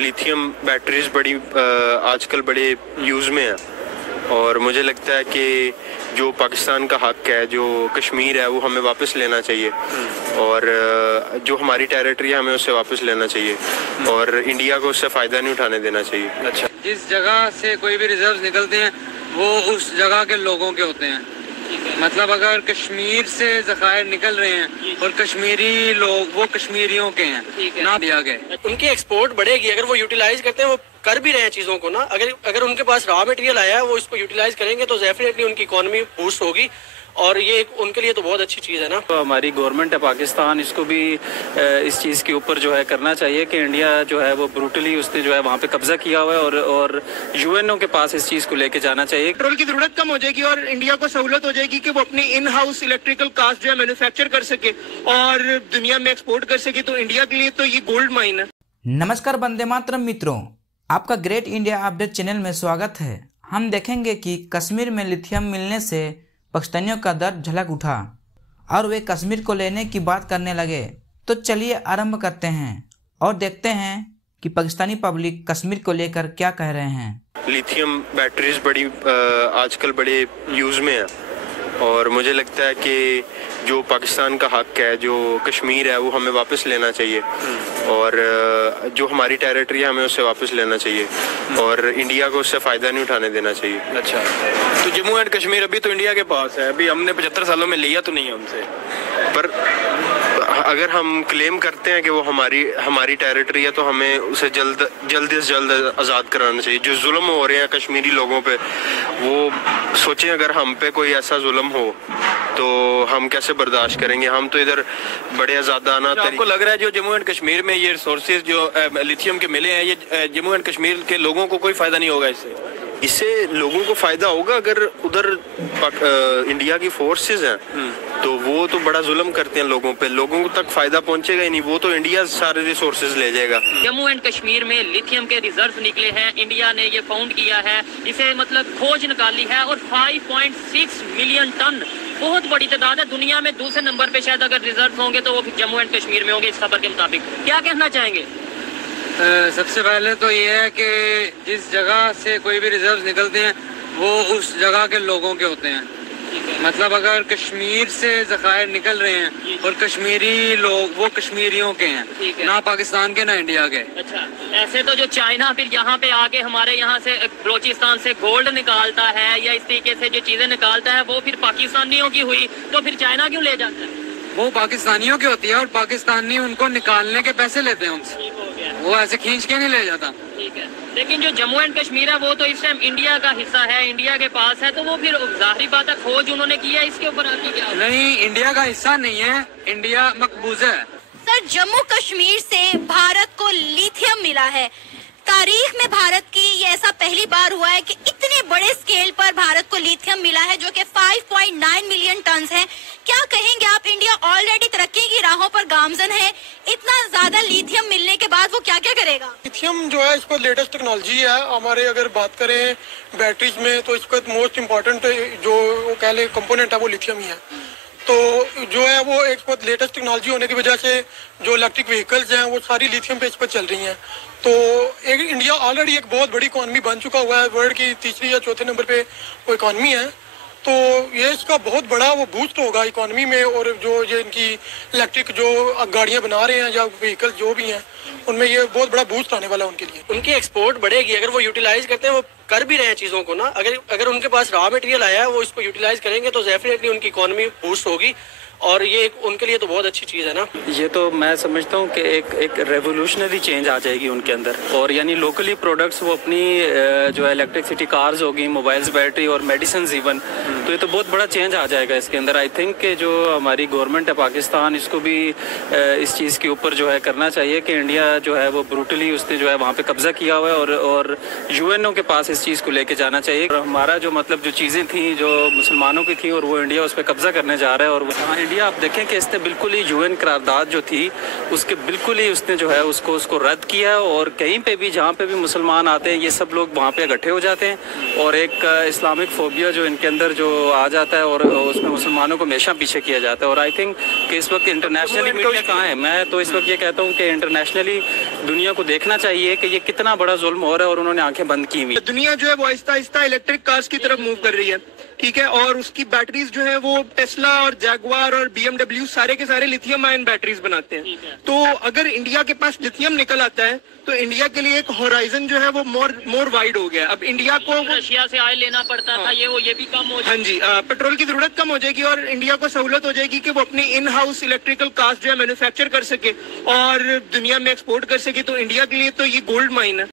Lithium batteries बड़ी आजकल बड़े यूज़ में है और मुझे लगता है कि जो पाकिस्तान का हक है, जो कश्मीर है, वो हमें वापस लेना चाहिए और जो हमारी टेरिटरी है हमें उससे वापस लेना चाहिए और इंडिया को उससे फ़ायदा नहीं उठाने देना चाहिए। अच्छा, जिस जगह से कोई भी रिजर्व निकलते हैं वो उस जगह के लोगों के होते हैं। मतलब अगर कश्मीर से ज़खायर निकल रहे हैं और कश्मीरी लोग वो कश्मीरियों के हैं ना दिया गए, उनकी एक्सपोर्ट बढ़ेगी अगर वो यूटिलाइज करते हैं, वो कर भी रहे हैं चीज़ों को ना। अगर उनके पास रॉ मटेरियल आया है वो इसको यूटिलाइज करेंगे तो डेफिनेटली उनकी इकोनॉमी बूस्ट होगी और ये उनके लिए तो बहुत अच्छी चीज़ है ना। तो हमारी गवर्नमेंट है पाकिस्तान, इसको भी इस चीज़ के ऊपर जो है करना चाहिए कि इंडिया जो है वो ब्रूटली उसने जो है वहाँ पे कब्जा किया हुआ है और यूएनओ के पास इस चीज़ को लेके जाना चाहिए। पेट्रोल की जरूरत कम हो जाएगी और इंडिया को सहूलत हो जाएगी कि वो अपनी इन हाउस इलेक्ट्रिकल कार्स जो है मैन्युफैक्चर कर सके और दुनिया में एक्सपोर्ट कर सके, तो इंडिया के लिए तो ये गोल्ड माइन है। नमस्कार वंदे मातरम मित्रों, आपका ग्रेट इंडिया अपडेट चैनल में स्वागत है। हम देखेंगे कि कश्मीर में लिथियम मिलने से पाकिस्तानियों का दर्द झलक उठा और वे कश्मीर को लेने की बात करने लगे। तो चलिए आरंभ करते हैं और देखते हैं कि पाकिस्तानी पब्लिक कश्मीर को लेकर क्या कह रहे हैं। लिथियम बैटरीज बड़ी आजकल बड़े यूज़ में है और मुझे लगता है कि जो पाकिस्तान का हक है, जो कश्मीर है, वो हमें वापस लेना चाहिए और जो हमारी टेरिटरी है हमें उससे वापस लेना चाहिए और इंडिया को उससे फ़ायदा नहीं उठाने देना चाहिए। अच्छा, तो जम्मू एंड कश्मीर अभी तो इंडिया के पास है, अभी हमने 75 सालों में लिया तो नहीं है उनसे, पर अगर हम क्लेम करते हैं कि वो हमारी टेरिटरी है तो हमें उसे जल्द से जल्द आज़ाद कराना चाहिए। जो जुल्म हो रहे हैं कश्मीरी लोगों पे, वो सोचें अगर हम पे कोई ऐसा जुल्म हो तो हम कैसे बर्दाश्त करेंगे। हम तो इधर बड़े आज़ादाना आपको लग रहा है जो जम्मू एंड कश्मीर में ये रिसोर्सेज जो लिथियम के मिले हैं, ये जम्मू एंड कश्मीर के लोगों को कोई फ़ायदा नहीं होगा इससे लोगों को फ़ायदा होगा अगर उधर इंडिया की फोर्सेस हैं तो वो तो बड़ा जुल्म करते हैं लोगों पे, लोगों तक फायदा पहुंचेगा ही नहीं, वो तो इंडिया सारे रिसोर्सेज ले जाएगा। जम्मू एंड कश्मीर में लिथियम के रिजर्व निकले हैं, इंडिया ने ये फाउंड किया है, इसे मतलब खोज निकाली है और 5.6 मिलियन टन बहुत बड़ी तादाद है। दुनिया में दूसरे नंबर पे शायद अगर रिजर्व होंगे तो वो जम्मू एंड कश्मीर में होंगे इस खबर के मुताबिक। क्या कहना चाहेंगे? सबसे पहले तो ये है कि जिस जगह से कोई भी रिजर्व निकलते हैं वो उस जगह के लोगों के होते हैं। मतलब अगर कश्मीर से ज़खायर निकल रहे हैं और कश्मीरी लोग वो कश्मीरियों के हैं ना पाकिस्तान के ना इंडिया के। अच्छा, ऐसे तो जो चाइना फिर यहाँ पे आके हमारे यहाँ से बलोचिस्तान से गोल्ड निकालता है या इस तरीके से जो चीजें निकालता है वो फिर पाकिस्तानियों की हुई, तो फिर चाइना क्यों ले जाता है? वो पाकिस्तानियों की होती है और पाकिस्तानी उनको निकालने के पैसे लेते हैं उनसे, वो ऐसे खींच के नहीं ले जाता। ठीक है, लेकिन जो जम्मू एंड कश्मीर है वो तो इस टाइम इंडिया का हिस्सा है, इंडिया के पास है, तो वो फिर जाहिर बात है खोज उन्होंने की है, इसके ऊपर आपकी क्या? नहीं, इंडिया का हिस्सा नहीं है, इंडिया मकबूजा है। सर, जम्मू कश्मीर से भारत को लिथियम मिला है। तारीख में भारत की ये ऐसा पहली बार हुआ है कि इतने बड़े स्केल पर भारत को लिथियम मिला है जो कि 5.9 मिलियन टन है। क्या कहेंगे आप? इंडिया ऑलरेडी तरक्की की राहों पर गामजन है, इतना ज्यादा लिथियम मिलने के बाद वो क्या क्या करेगा? लिथियम जो है इस पर लेटेस्ट टेक्नोलॉजी है हमारे। अगर बात करें बैटरीज में तो इसका मोस्ट इम्पोर्टेंट जो कह ले कंपोनेंट है वो लिथियम ही है। तो जो है वो एक बहुत लेटेस्ट टेक्नोलॉजी होने की वजह से जो इलेक्ट्रिक व्हीकल्स हैं वो सारी लिथियम पे इस पर चल रही हैं। तो एक इंडिया ऑलरेडी एक बहुत बड़ी इकॉनमी बन चुका हुआ है, वर्ल्ड की तीसरी या चौथे नंबर पे वो इकॉनमी है। तो ये इसका बहुत बड़ा वो बूस्ट होगा इकॉनमी में और जो ये इनकी इलेक्ट्रिक जो गाड़ियाँ बना रहे हैं या व्हीकल्स जो भी हैं उनमें ये बहुत बड़ा बूस्ट आने वाला है उनके लिए। उनकी एक्सपोर्ट बढ़ेगी अगर वो यूटिलाइज करते हैं, वो कर भी रहे हैं चीज़ों को ना। अगर उनके पास रॉ मटेरियल आया है वो इसको यूटिलाइज करेंगे तो डेफिनेटली उनकी इकोनॉमी बूस्ट होगी और ये उनके लिए तो बहुत अच्छी चीज़ है ना। ये तो मैं समझता हूँ कि एक रेवोल्यूशनरी चेंज आ जाएगी उनके अंदर और यानी लोकली प्रोडक्ट्स वो अपनी जो है इलेक्ट्रिसिटी कार्स होगी, मोबाइल्स, बैटरी और मेडिसिन इवन, तो ये तो बहुत बड़ा चेंज आ जाएगा इसके अंदर। आई थिंक कि जो हमारी गवर्नमेंट है पाकिस्तान, इसको भी इस चीज़ के ऊपर जो है करना चाहिए कि इंडिया जो है वो ब्रूटली उसने जो है वहाँ पे कब्जा किया हुआ है और यूएनओ के पास इस चीज़ को लेके जाना चाहिए। और हमारा जो मतलब जो चीज़ें थी जो मुसलमानों की थी और वो इंडिया उस पर कब्जा करने जा रहा है और इंडिया आप देखें कि इसने बिल्कुल ही यूएन करारदाद जो थी उसके बिल्कुल ही उसने जो है उसको रद्द किया और कहीं पे भी जहाँ पे भी मुसलमान आते हैं ये सब लोग वहाँ पे इकट्ठे हो जाते हैं और एक इस्लामिक फोबिया जो इनके अंदर जो आ जाता है और उसमें मुसलमानों को हमेशा पीछे किया जाता है। और आई थिंक कि इस वक्त इंटरनेशनली मीडिया कहाँ है, मैं तो इस वक्त ये कहता हूँ कि इंटरनेशनली दुनिया को देखना चाहिए कि ये कितना बड़ा जुल्म हो रहा है और उन्होंने आंखें बंद की हुई। दुनिया जो है वो आहिस्ता आहिस्ता इलेक्ट्रिक कार्स की तरफ मूव कर रही है, ठीक है, और उसकी बैटरीज जो है वो टेस्ला और जैगवार और BMW सारे के सारे लिथियम आयन बैटरीज बनाते हैं। तो अगर इंडिया के पास लिथियम निकल आता है तो इंडिया के लिए एक होराइजन जो है वो मोर वाइड हो गया। अब इंडिया को रशिया से ऑयल लेना पड़ता था, ये भी कम हो जाएगी। हाँ जी, पेट्रोल की जरूरत कम हो जाएगी और इंडिया को सहूलत हो जाएगी कि वो अपनी इन हाउस इलेक्ट्रिकल कार्स जो है मैन्युफैक्चर कर सके और दुनिया में एक्सपोर्ट कर सके। तो इंडिया के लिए तो ये गोल्ड माइन है।